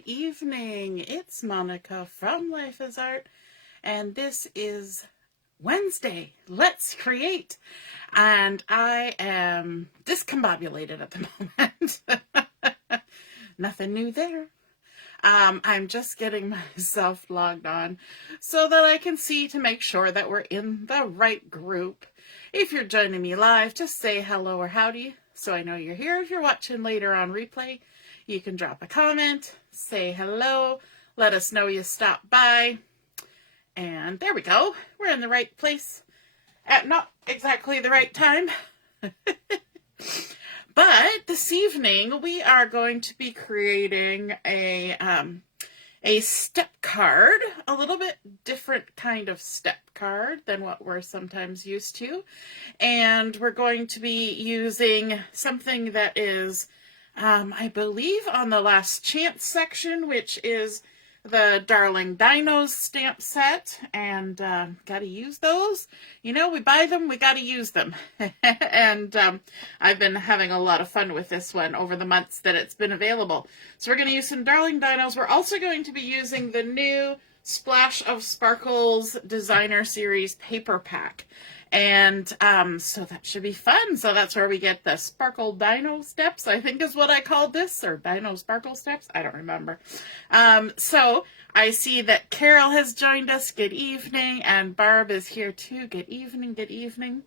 good evening. It's Monica from Life is Art, and this is Wednesday. Let's create. And I am discombobulated at the moment. Nothing new there. I'm just getting myself logged on so that I can see to make sure that we're in the right group. If you're joining me live, just say hello or howdy so I know you're here. If you're watching later on replay, you can drop a comment, say hello, let us know you stopped by. And there we go. We're in the right place at not exactly the right time. But this evening we are going to be creating a step card, a little bit different kind of step card than what we're sometimes used to. And we're going to be using something that is, I believe, on the last chance section, which is the Darling Dinos stamp set, and gotta use those. You know, we buy them, we gotta use them. And I've been having a lot of fun with this one over the months that it's been available. So we're going to use some Darling Dinos. We're also going to be using the new Splash of Sparkles Designer Series paper pack. And so that should be fun. So that's where we get the Sparkle Dino Steps, I think is what I called this, or Dino Sparkle Steps. I don't remember. So I see that Carol has joined us. Good evening. And Barb is here too. Good evening. Good evening.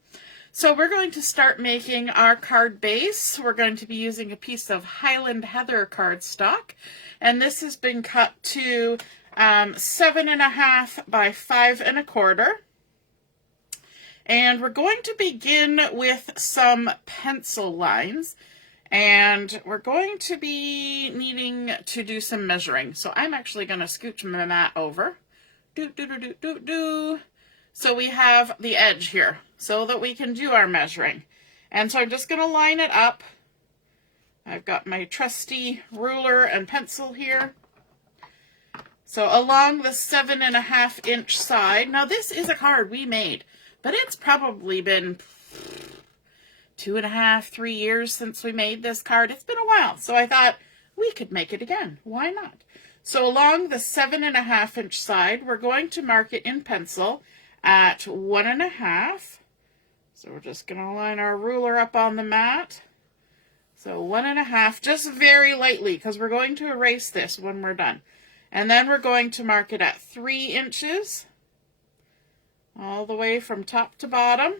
So we're going to start making our card base. We're going to be using a piece of Highland Heather cardstock. And this has been cut to 7.5 by 5 1/4. And we're going to begin with some pencil lines, and we're going to be needing to do some measuring. So I'm actually going to scooch my mat over. So we have the edge here so that we can do our measuring. And so I'm just going to line it up. I've got my trusty ruler and pencil here. So along the 7.5 inch side. Now this is a card we made, but it's probably been 2.5, 3 years since we made this card. It's been a while. So I thought we could make it again. Why not? So along the 7.5 inch side, we're going to mark it in pencil at 1.5. So we're just going to line our ruler up on the mat. So 1.5, just very lightly, because we're going to erase this when we're done. And then we're going to mark it at 3 inches. All the way from top to bottom.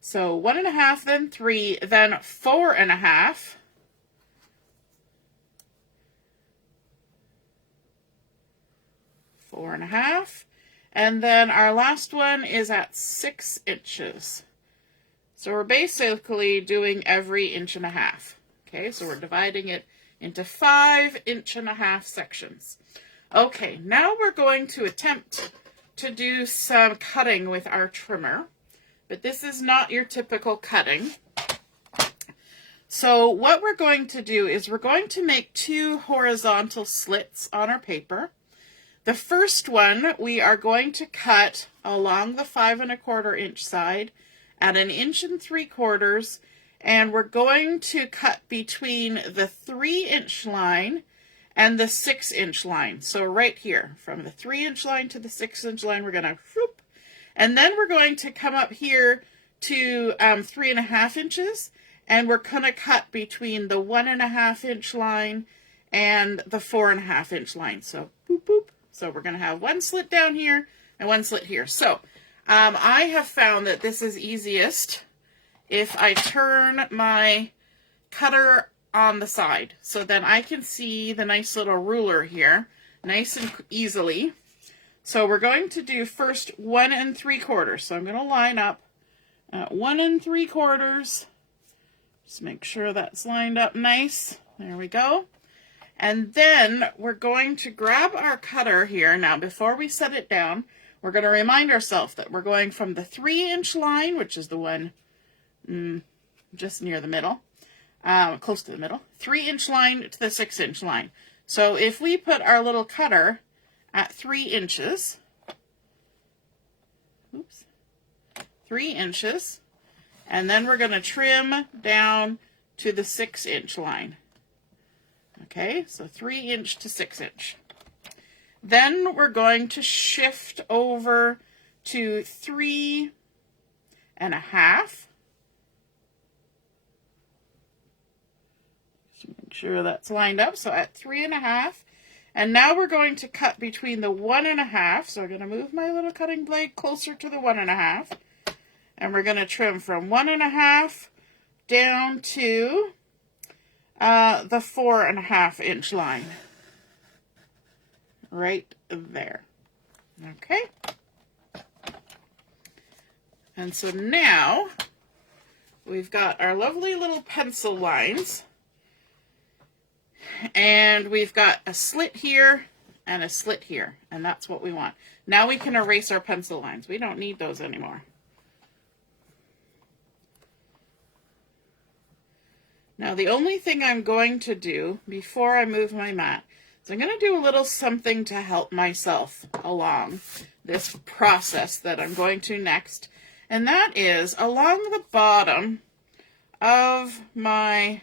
So 1.5, then 3, then 4.5. 4.5. And then our last one is at 6 inches. So we're basically doing every 1.5 inches. Okay, so we're dividing it into 5 1.5 sections. Okay, now we're going to attempt to do some cutting with our trimmer, but this is not your typical cutting. So what we're going to do is we're going to make 2 horizontal slits on our paper. The first one we are going to cut along the 5 1/4 inch side at 1 3/4 inches, and we're going to cut between the 3 inch line and the 6 inch line. So right here, from the 3 inch line to the 6 inch line, we're going to whoop. And then we're going to come up here to 3.5 inches, and we're going to cut between the 1.5 inch line and the 4.5 inch line. So boop, boop. So we're going to have one slit down here and one slit here. So I have found that this is easiest if I turn my cutter on the side, so then I can see the nice little ruler here, nice and easily. So we're going to do first 1 3/4. So I'm going to line up at 1 3/4. Just make sure that's lined up nice. There we go. And then we're going to grab our cutter here. Now, before we set it down, we're going to remind ourselves that we're going from the 3 inch line, which is the one just near the middle, close to the middle, 3 inch line to the 6 inch line. So if we put our little cutter at 3 inches, 3 inches, and then we're going to trim down to the 6 inch line. Okay, so 3" to 6". Then we're going to shift over to 3 1/2. Just make sure that's lined up. So at 3 1/2. And now we're going to cut between the 1 1/2. So I'm going to move my little cutting blade closer to the 1 1/2. And we're going to trim from 1 1/2 down to the 4 1/2" line. Right there. Okay. And so now we've got our lovely little pencil lines. And we've got a slit here and a slit here. And that's what we want. Now we can erase our pencil lines. We don't need those anymore. Now the only thing I'm going to do before I move my mat is I'm going to do a little something to help myself along this process that I'm going to next. And that is along the bottom of my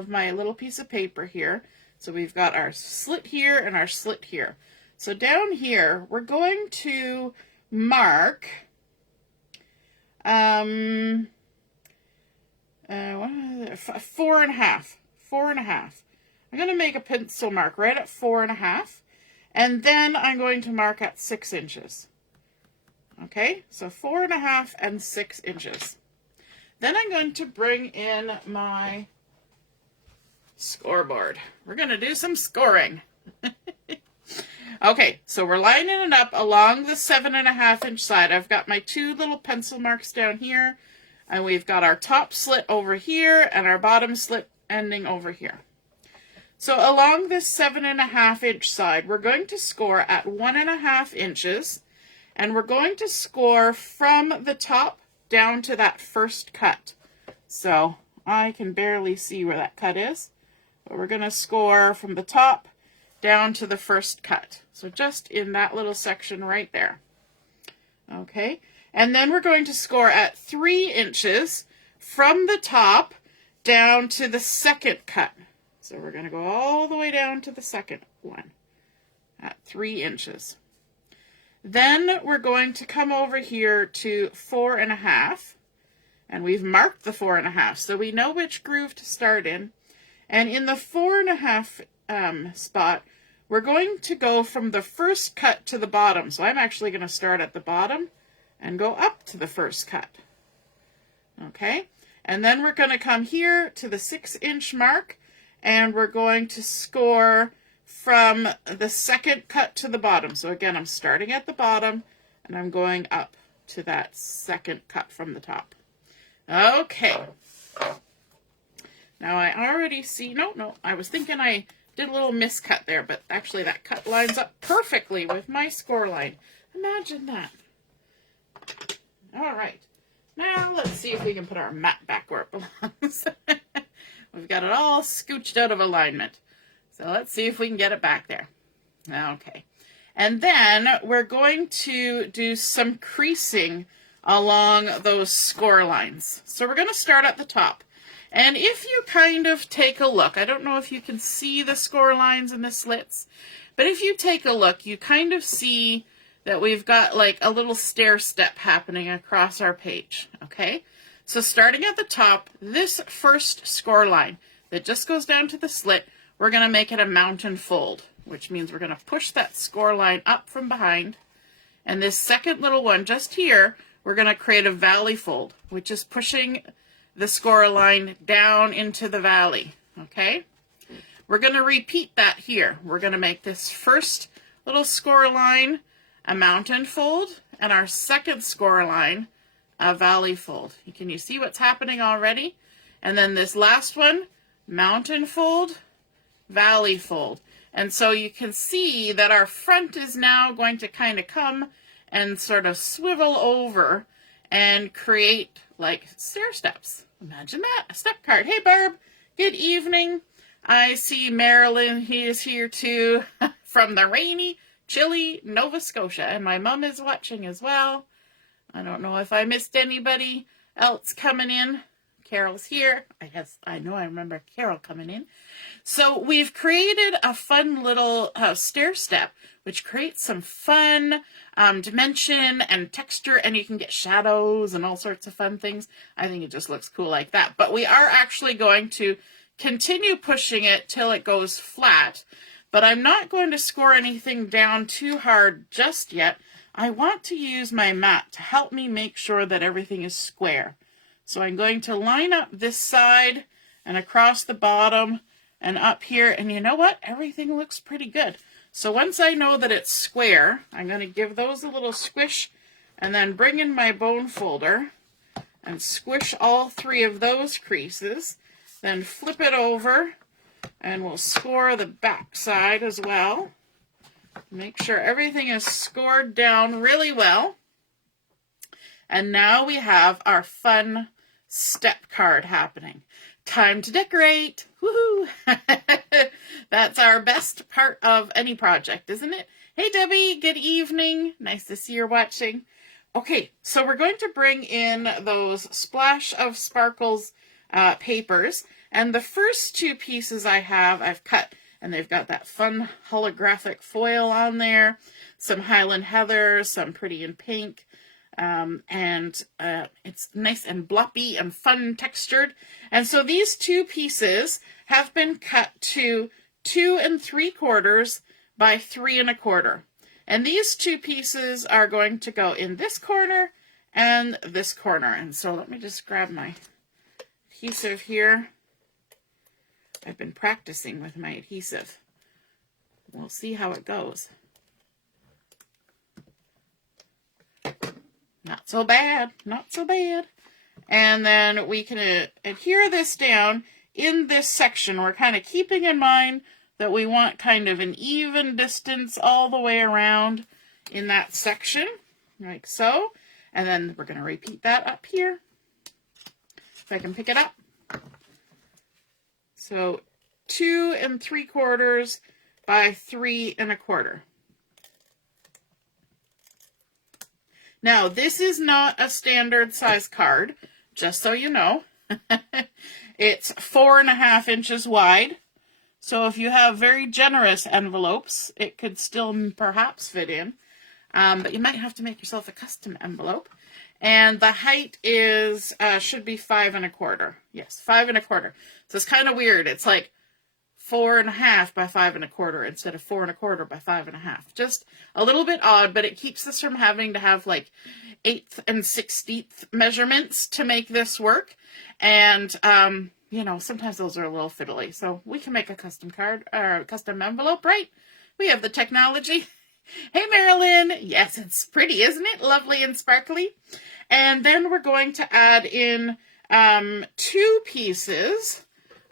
little piece of paper here. So we've got our slit here and our slit here. So down here, we're going to mark 4 1/2. 4 1/2. I'm going to make a pencil mark right at 4 1/2. And then I'm going to mark at 6". Okay, so 4 1/2 and 6". Then I'm going to bring in my scoreboard. We're going to do some scoring. Okay, so we're lining it up along the 7 1/2" side. I've got my 2 little pencil marks down here, and we've got our top slit over here and our bottom slit ending over here. So along this 7 1/2" side, we're going to score at 1 1/2 inches, and we're going to score from the top down to that first cut. So I can barely see where that cut is, but we're going to score from the top down to the first cut. So just in that little section right there. Okay, and then we're going to score at 3 inches from the top down to the second cut. So we're going to go all the way down to the second one at 3 inches. Then we're going to come over here to 4 1/2, and we've marked the 4 1/2, so we know which groove to start in. And in the 4 1/2 spot, we're going to go from the first cut to the bottom. So I'm actually going to start at the bottom and go up to the first cut. Okay, and then we're going to come here to the 6" mark, and we're going to score from the second cut to the bottom. So again, I'm starting at the bottom and I'm going up to that second cut from the top. Okay. Now I already see, no, I was thinking I did a little miscut there, but actually that cut lines up perfectly with my score line. Imagine that. All right. Now let's see if we can put our mat back where it belongs. We've got it all scooched out of alignment. So let's see if we can get it back there. Okay. And then we're going to do some creasing along those score lines. So we're going to start at the top. And if you kind of take a look, I don't know if you can see the score lines and the slits, but if you take a look, you kind of see that we've got like a little stair step happening across our page. Okay. So starting at the top, this first score line that just goes down to the slit, we're going to make it a mountain fold, which means we're going to push that score line up from behind. And this second little one just here, we're going to create a valley fold, which is pushing the score line down into the valley. Okay? We're going to repeat that here. We're going to make this first little score line a mountain fold, and our second score line a valley fold. Can you see what's happening already? And then this last one, mountain fold, valley fold. And so you can see that our front is now going to kind of come and sort of swivel over and create like stair steps. Imagine that, a step card. Hey Barb, good evening. I see Marilyn, he is here too from the rainy, chilly Nova Scotia, and my mom is watching as well. I don't know if I missed anybody else coming in. Carol's here. Yes, I know, I remember Carol coming in. So we've created a fun little stair step, which creates some fun dimension and texture, and you can get shadows and all sorts of fun things. I think it just looks cool like that. But we are actually going to continue pushing it till it goes flat. But I'm not going to score anything down too hard just yet. I want to use my mat to help me make sure that everything is square. So I'm going to line up this side and across the bottom and up here. And you know what? Everything looks pretty good. So once I know that it's square, I'm going to give those a little squish and then bring in my bone folder and squish all 3 of those creases. Then flip it over and we'll score the back side as well. Make sure everything is scored down really well. And now we have our fun step card happening. Time to decorate. Woohoo! That's our best part of any project, isn't it? Hey Debbie, good evening. Nice to see you're watching. Okay, so we're going to bring in those Splash of Sparkles papers. And the first 2 pieces I've cut, and they've got that fun holographic foil on there, some Highland Heather, some Pretty in Pink, and it's nice and bloppy and fun textured. And so these 2 pieces have been cut to 2 3/4 by 3 1/4. And these 2 pieces are going to go in this corner and this corner. And so let me just grab my adhesive here. I've been practicing with my adhesive. We'll see how it goes. Not so bad, not so bad. And then we can adhere this down in this section. We're kind of keeping in mind that we want kind of an even distance all the way around in that section, like so. And then we're going to repeat that up here. If I can pick it up. So 2 3/4 by 3 1/4. Now, this is not a standard size card, just so you know. It's 4.5 inches wide. So if you have very generous envelopes, it could still perhaps fit in. But you might have to make yourself a custom envelope. And the height is should be 5 1/4. Yes, 5 1/4. So it's kind of weird. It's like 4.5 by 5 1/4 instead of 4 1/4 by 5 1/2. Just a little bit odd, but it keeps us from having to have like 1/8 and 1/16 measurements to make this work. And you know, sometimes those are a little fiddly. So we can make a custom card or a custom envelope, right? We have the technology. Hey, Marilyn. Yes, it's pretty, isn't it? Lovely and sparkly. And then we're going to add in 2 pieces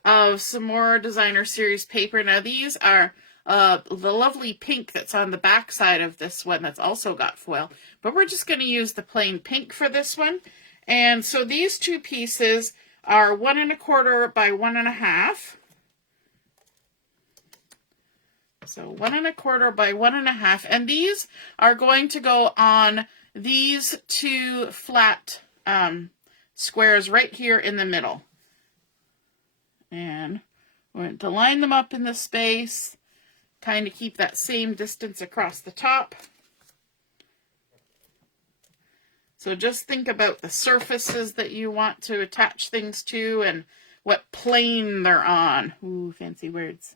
of some more designer series paper. Now, these are the lovely pink that's on the back side of this one that's also got foil. But we're just going to use the plain pink for this one. And so these 2 pieces are 1 1/4 by 1 1/2. So 1 1/4 by 1 1/2, and these are going to go on these 2 flat squares right here in the middle. And we're going to line them up in the space, kind of keep that same distance across the top. So just think about the surfaces that you want to attach things to and what plane they're on. Ooh, fancy words.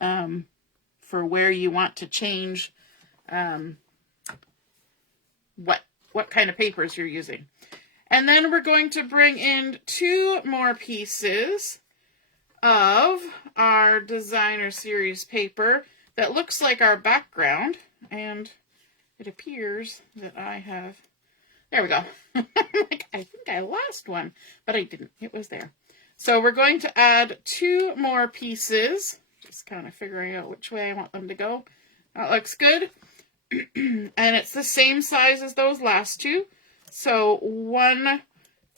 For where you want to change what kind of papers you're using. And then we're going to bring in 2 more pieces of our designer series paper that looks like our background. And it appears that I have, there we go. Like, I think I lost one, but I didn't. It was there. So we're going to add 2 more pieces. Just kind of figuring out which way I want them to go. That looks good. And it's the same size as those last 2. So 1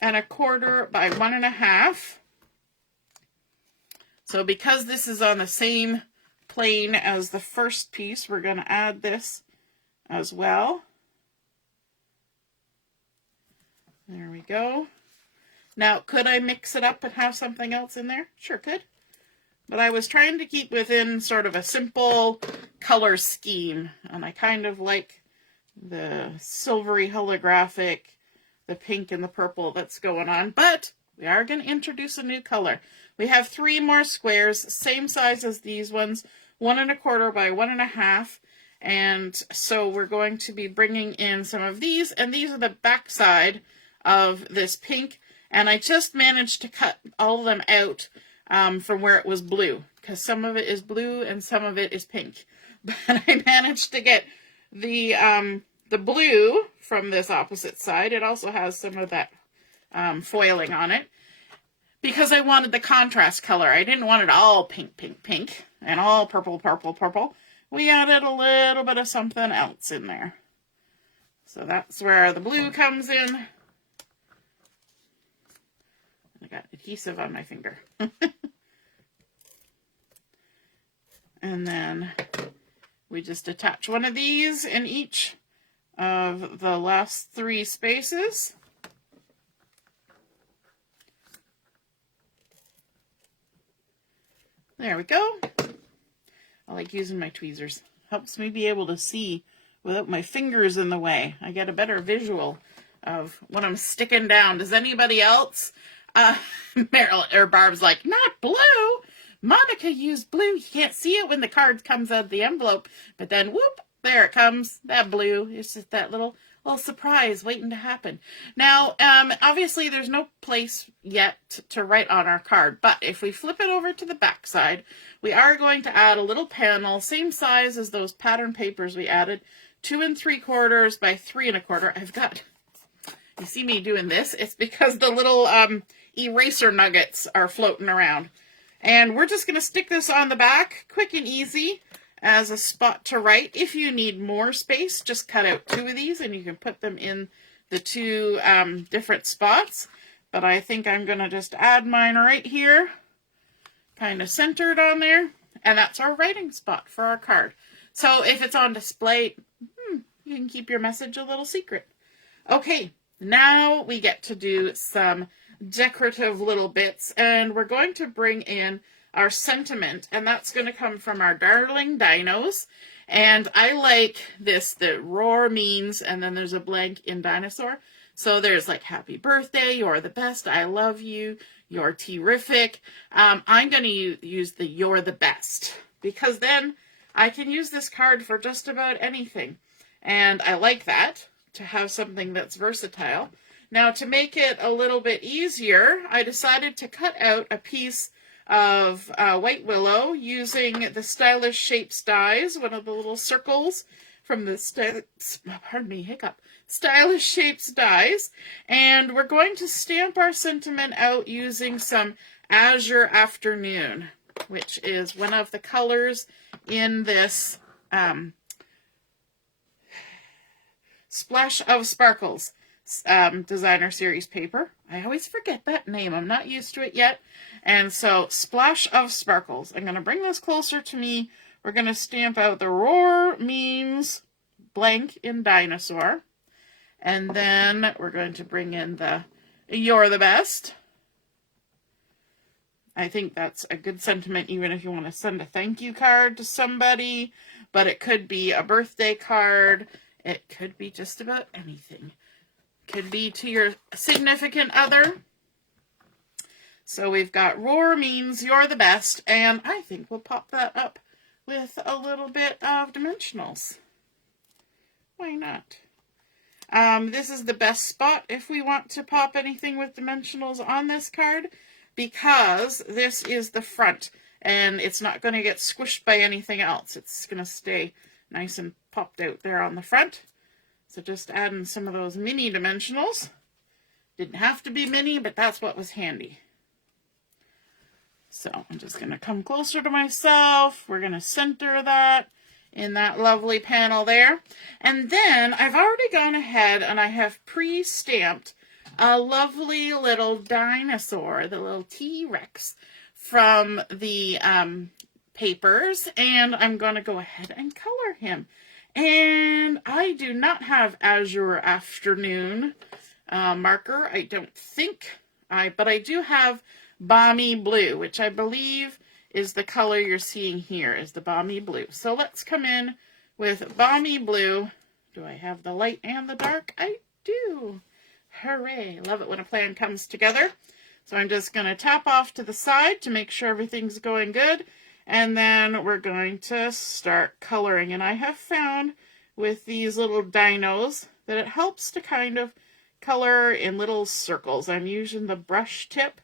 1/4 by 1 1/2. So because this is on the same plane as the first piece, we're going to add this as well. There we go. Now, could I mix it up and have something else in there? Sure could. But I was trying to keep within sort of a simple color scheme. And I kind of like the silvery holographic, the pink and the purple that's going on. But we are going to introduce a new color. We have 3 more squares, same size as these ones, 1 1/4 by 1 1/2. And so we're going to be bringing in some of these, and these are the back side of this pink. And I just managed to cut all of them out from where it was blue, because some of it is blue and some of it is pink. But I managed to get the blue from this opposite side. It also has some of that foiling on it, because I wanted the contrast color. I didn't want it all pink, pink, pink, and all purple, purple, purple. We added a little bit of something else in there. So that's where the blue comes in. I got adhesive on my finger. And then we just attach one of these in each of the last 3 spaces. There we go. I like using my tweezers. Helps me be able to see without my fingers in the way. I get a better visual of what I'm sticking down. Does anybody else? Meryl or Barb's like, not blue. Monica used blue. You can't see it when the card comes out of the envelope. But then, whoop, there it comes. That blue. It's just that little surprise waiting to happen. Now, obviously there's no place yet to write on our card, but if we flip it over to the back side, we are going to add a little panel, same size as those pattern papers we added, 2 3/4 by 3 1/4. I've got, you see me doing this, it's because the little eraser nuggets are floating around. And we're just going to stick this on the back, quick and easy, as a spot to write. If you need more space, just cut out 2 of these and you can put them in the 2 different spots. But I think I'm going to just add mine right here, kind of centered on there. And that's our writing spot for our card. So if it's on display, you can keep your message a little secret. Okay, now we get to do some decorative little bits. And we're going to bring in our sentiment, and that's going to come from our Darling Dinos. And I like this, the roar means, and then there's a blank in dinosaur. So there's like happy birthday, you're the best, I love you, you're terrific. I'm going to use the you're the best, because then I can use this card for just about anything. And I like that, to have something that's versatile. Now, to make it a little bit easier, I decided to cut out a piece of white willow using the Stylish Shapes dies, one of the little circles from the Stylish Shapes dies. And we're going to stamp our sentiment out using some Azure Afternoon, which is one of the colors in this Splash of Sparkles designer series paper. I always forget that name. I'm not used to it yet. And so, Splash of Sparkles. I'm going to bring this closer to me. We're going to stamp out the roar means blank in dinosaur. And then we're going to bring in the you're the best. I think that's a good sentiment even if you want to send a thank you card to somebody. But it could be a birthday card. It could be just about anything. Could be to your significant other. So we've got roar means you're the best, and I think we'll pop that up with a little bit of dimensionals. Why not? This is the best spot if we want to pop anything with dimensionals on this card, because this is the front, and it's not going to get squished by anything else. It's going to stay nice and popped out there on the front. So just adding some of those mini dimensionals. Didn't have to be mini, but that's what was handy. So I'm just going to come closer to myself. We're going to center that in that lovely panel there. And then I've already gone ahead and I have pre-stamped a lovely little dinosaur, the little T-Rex from the papers. And I'm going to go ahead and color him. And I do not have Azure Afternoon marker. I don't think but I do have Balmy Blue, which I believe is the color you're seeing here, is the Balmy Blue. So let's come in with Balmy Blue. Do I have the light and the dark? I do. Hooray. Love it when a plan comes together. So I'm just going to tap off to the side to make sure everything's going good. And then we're going to start coloring. And I have found with these little dinos that it helps to kind of color in little circles. I'm using the brush tip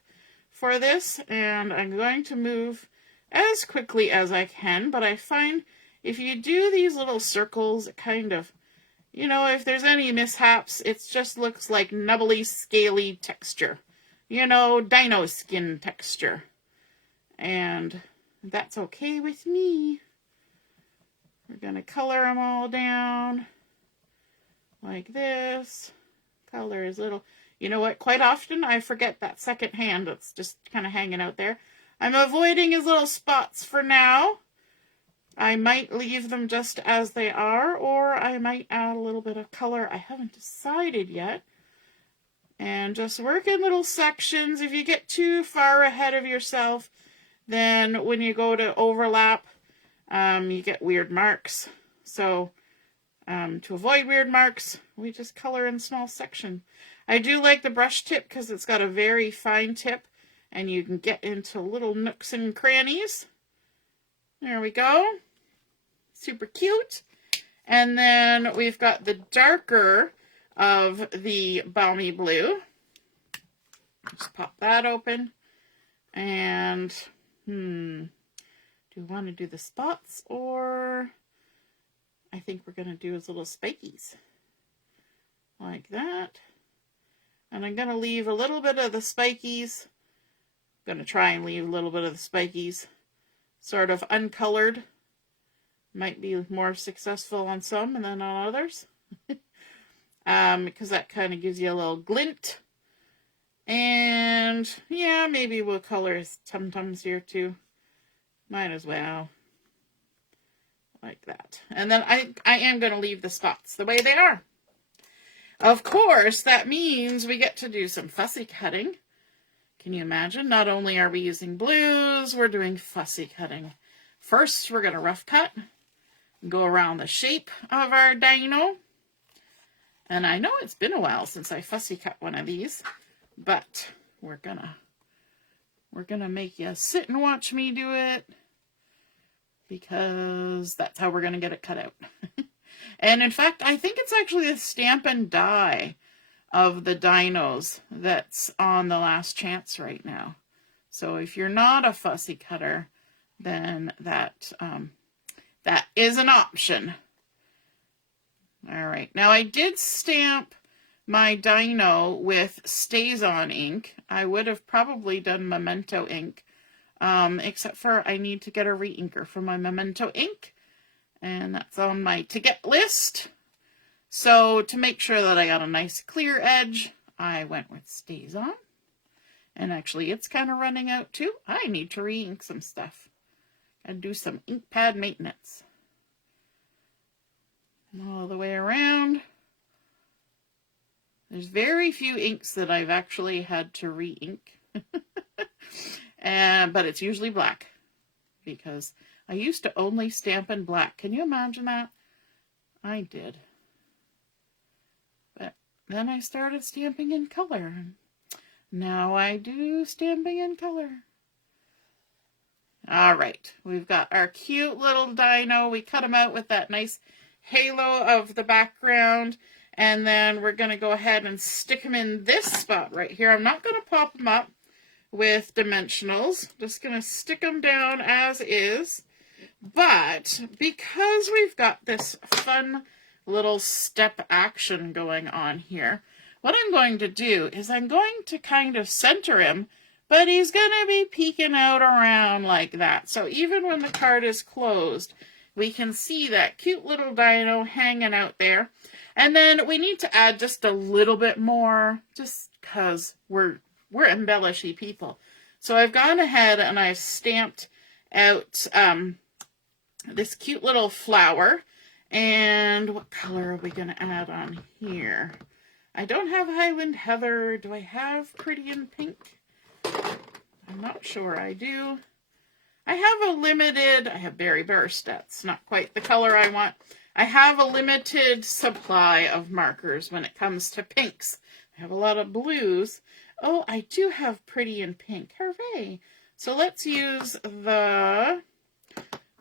for this, and I'm going to move as quickly as I can, but I find if you do these little circles, it kind of, you know, if there's any mishaps, it just looks like nubbly, scaly texture. You know, dino skin texture. And that's okay with me. We're going to color them all down like this. Color is little. You know what? Quite often I forget that second hand that's just kind of hanging out there. I'm avoiding his little spots for now. I might leave them just as they are, or I might add a little bit of color. I haven't decided yet. And just work in little sections. If you get too far ahead of yourself, then when you go to overlap, you get weird marks. So to avoid weird marks, we just color in small sections. I do like the brush tip because it's got a very fine tip and you can get into little nooks and crannies. There we go. Super cute. And then we've got the darker of the Balmy Blue. Just pop that open. And, do we want to do the spots, or I think we're going to do his little spikies. Like that. And I'm going to leave a little bit of the spikies. I'm going to try and leave a little bit of the spikies sort of uncolored. Might be more successful on some and then on others. Because that kind of gives you a little glint. And yeah, maybe we'll color his tum-tums here too. Might as well. Like that. And then I am going to leave the spots the way they are. Of course, that means we get to do some fussy cutting. Can you imagine? Not only are we using blues, we're doing fussy cutting. First, we're going to rough cut. Go around the shape of our dino. And I know it's been a while since I fussy cut one of these, but we're gonna make you sit and watch me do it, because that's how we're gonna get it cut out. And in fact, I think it's actually the Stampin' Die of the dinos that's on the last chance right now. So if you're not a fussy cutter, then that is an option. All right, now I did stamp my dino with Stazon ink. I would have probably done Memento ink, except for I need to get a re-inker for my Memento ink, and that's on my to-get list. So to make sure that I got a nice clear edge, I went with Stazon. And actually, it's kind of running out too. I need to re-ink some stuff and do some ink pad maintenance. All the way around. There's very few inks that I've actually had to re-ink. But it's usually black, because I used to only stamp in black. Can you imagine that? I did. But then I started stamping in color. Now I do stamping in color. All right, we've got our cute little dino. We cut him out with that nice halo of the background, and then we're going to go ahead and stick him in this spot right here. I'm not going to pop him up with dimensionals, just going to stick him down as is. But because we've got this fun little step action going on here, what I'm going to do is I'm going to kind of center him, but he's going to be peeking out around like that. So even when the card is closed, we can see that cute little dino hanging out there. And then we need to add just a little bit more, just because we're embellishy people. So I've gone ahead and I've stamped out this cute little flower. And what color are we going to add on here? I don't have Highland Heather. Do I have Pretty in Pink? I'm not sure I do. I have Berry Burst. That's not quite the color I want. I have a limited supply of markers when it comes to pinks. I have a lot of blues. Oh, I do have Pretty in Pink. Hooray! So let's use the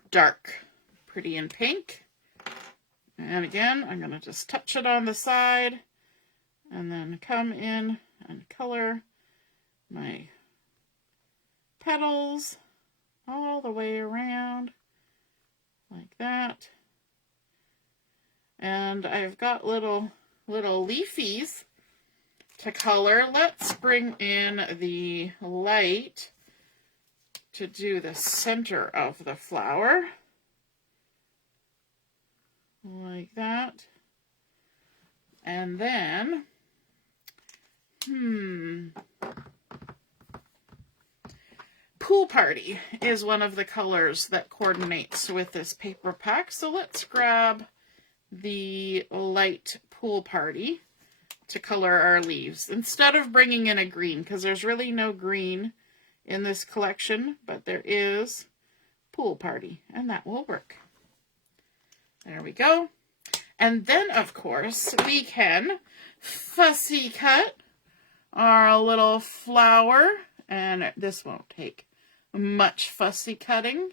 dark Pretty in Pink. And again, I'm going to just touch it on the side and then come in and color my petals all the way around like that. And I've got little leafies to color. Let's bring in the light to do the center of the flower. Like that. And then, Pool Party is one of the colors that coordinates with this paper pack. So let's grab the light Pool Party to color our leaves instead of bringing in a green, because there's really no green in this collection, but there is Pool Party, and that will work. There we go. And then, of course, we can fussy cut our little flower, and this won't take much fussy cutting.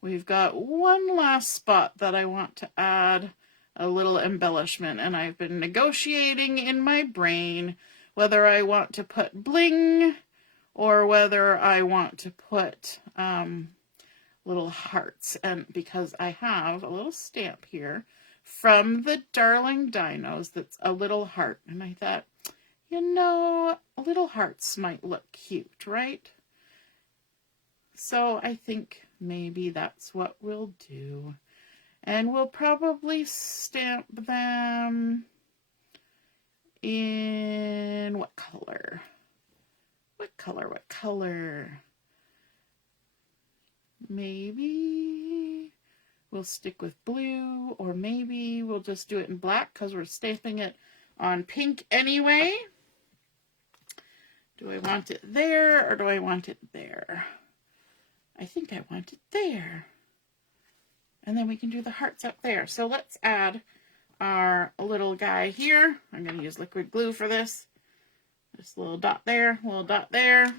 We've got one last spot that I want to add a little embellishment, and I've been negotiating in my brain whether I want to put bling or whether I want to put little hearts. And because I have a little stamp here from the Darling Dinos that's a little heart, and I thought, you know, little hearts might look cute, right? So I think maybe that's what we'll do. And we'll probably stamp them in what color? What color? Maybe we'll stick with blue, or maybe we'll just do it in black because we're stamping it on pink anyway. Do I want it there or do I want it there? I think I want it there. And then we can do the hearts up there. So let's add our little guy here. I'm going to use liquid glue for this. Just a little dot there, a little dot there.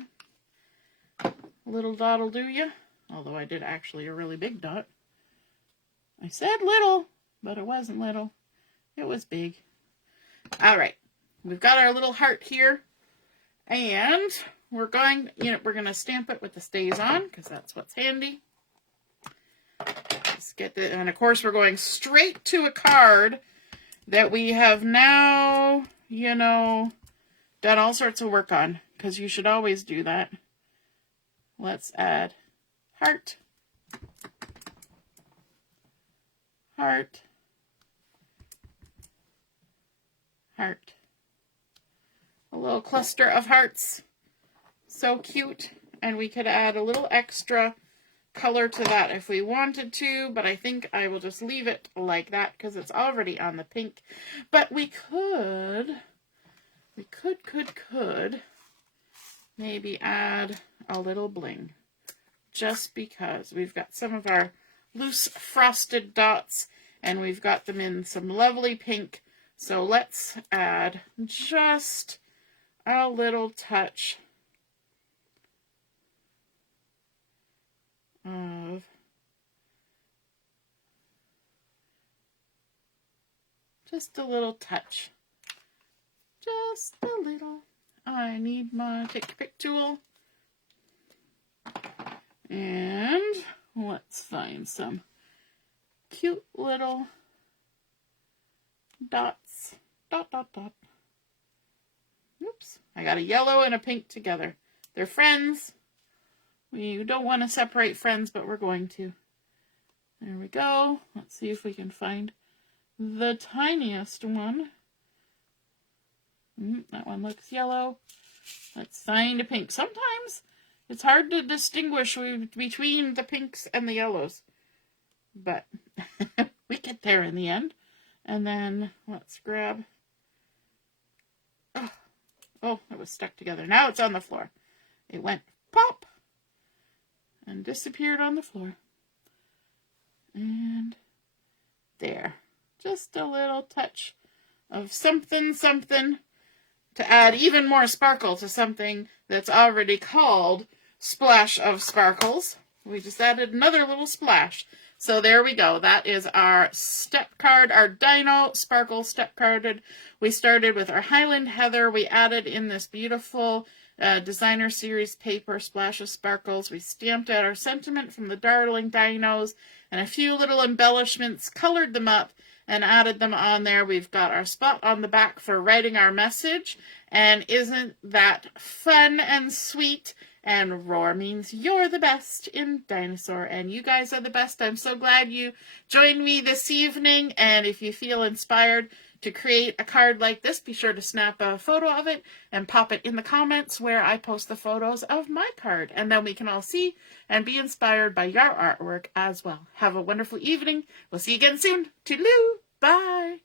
A little dot will do you. Although I did actually a really big dot. I said little, but it wasn't little. It was big. All right. We've got our little heart here. And we're going to stamp it with the Stazon because that's what's handy. Just get the, and of course we're going straight to a card that we have now, done all sorts of work on, because you should always do that. Let's add heart, heart, heart. A little cluster of hearts. So cute. And we could add a little extra color to that if we wanted to, but I think I will just leave it like that because it's already on the pink. But we could maybe add a little bling, just because we've got some of our loose frosted dots and we've got them in some lovely pink. So let's add just a little touch of just a little touch. Just a little. I need my Take Pick tool. And let's find some cute little dots. Dot, dot, dot. Oops. I got a yellow and a pink together. They're friends. We don't want to separate friends, but we're going to. There we go. Let's see if we can find the tiniest one. That one looks yellow. Let's find a pink. Sometimes it's hard to distinguish between the pinks and the yellows. But we get there in the end. And then let's grab, oh, it was stuck together. Now it's on the floor. It went pop and disappeared on the floor. And there. Just a little touch of something to add even more sparkle to something that's already called Splash of Sparkles. We just added another little splash. So there we go. That is our step card, our Dino Sparkle step carded. We started with our Highland Heather. We added in this beautiful designer series paper, Splash of Sparkles. We stamped out our sentiment from the Darling Dinos and a few little embellishments, colored them up, and added them on there. We've got our spot on the back for writing our message. And isn't that fun and sweet? And roar means you're the best in dinosaur, and you guys are the best. I'm so glad you joined me this evening, and if you feel inspired to create a card like this, be sure to snap a photo of it and pop it in the comments where I post the photos of my card, and then we can all see and be inspired by your artwork as well. Have a wonderful evening. We'll see you again soon. Toodaloo. Bye.